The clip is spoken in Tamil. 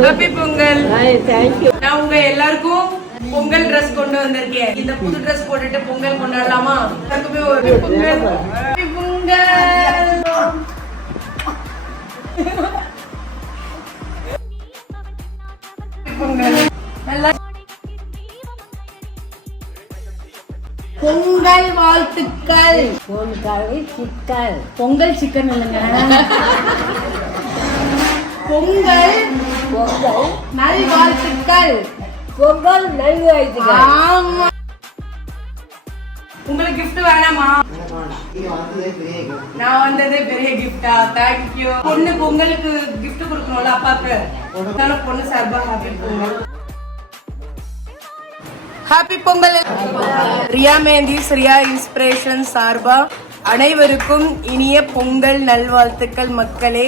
ஹாப்பி பொங்கல். தேங்க்யூ. நான் உங்க எல்லாருக்கும் பொங்கல் ட்ரெஸ் கொண்டு வந்திருக்கேன். இந்த புது ட்ரெஸ் போட்டுட்டு பொங்கல் கொண்டாடலாமா? எல்லாருக்குமே ஒரு பொங்கல். ஹாப்பி பொங்கல். பொங்கல். நல்லா பொங்கல் வாழ்த்துக்கள். பொங்கல் சிக்கன் இல்லைங்க, பொங்கல் நல் வாழ்த்துக்கள். பொங்கல் நல்வாழ்த்துக்கள். ஆமா. உங்களுக்கு gift வேணாமா? நான் வந்ததே பெரிய கிஃப்டா? தேங்க்யூ. பொண்ணு பொங்கலுக்கு gift கொடுக்கணும்ல அப்பாக்கு, அதனால பொண்ணு சார்பா happy Pongal. Happy Pongal. Riya Mehndi Riya inspiration சார்பா அனைவருக்கும் இனிய பொங்கல் நல்வாழ்த்துக்கள் மக்களே.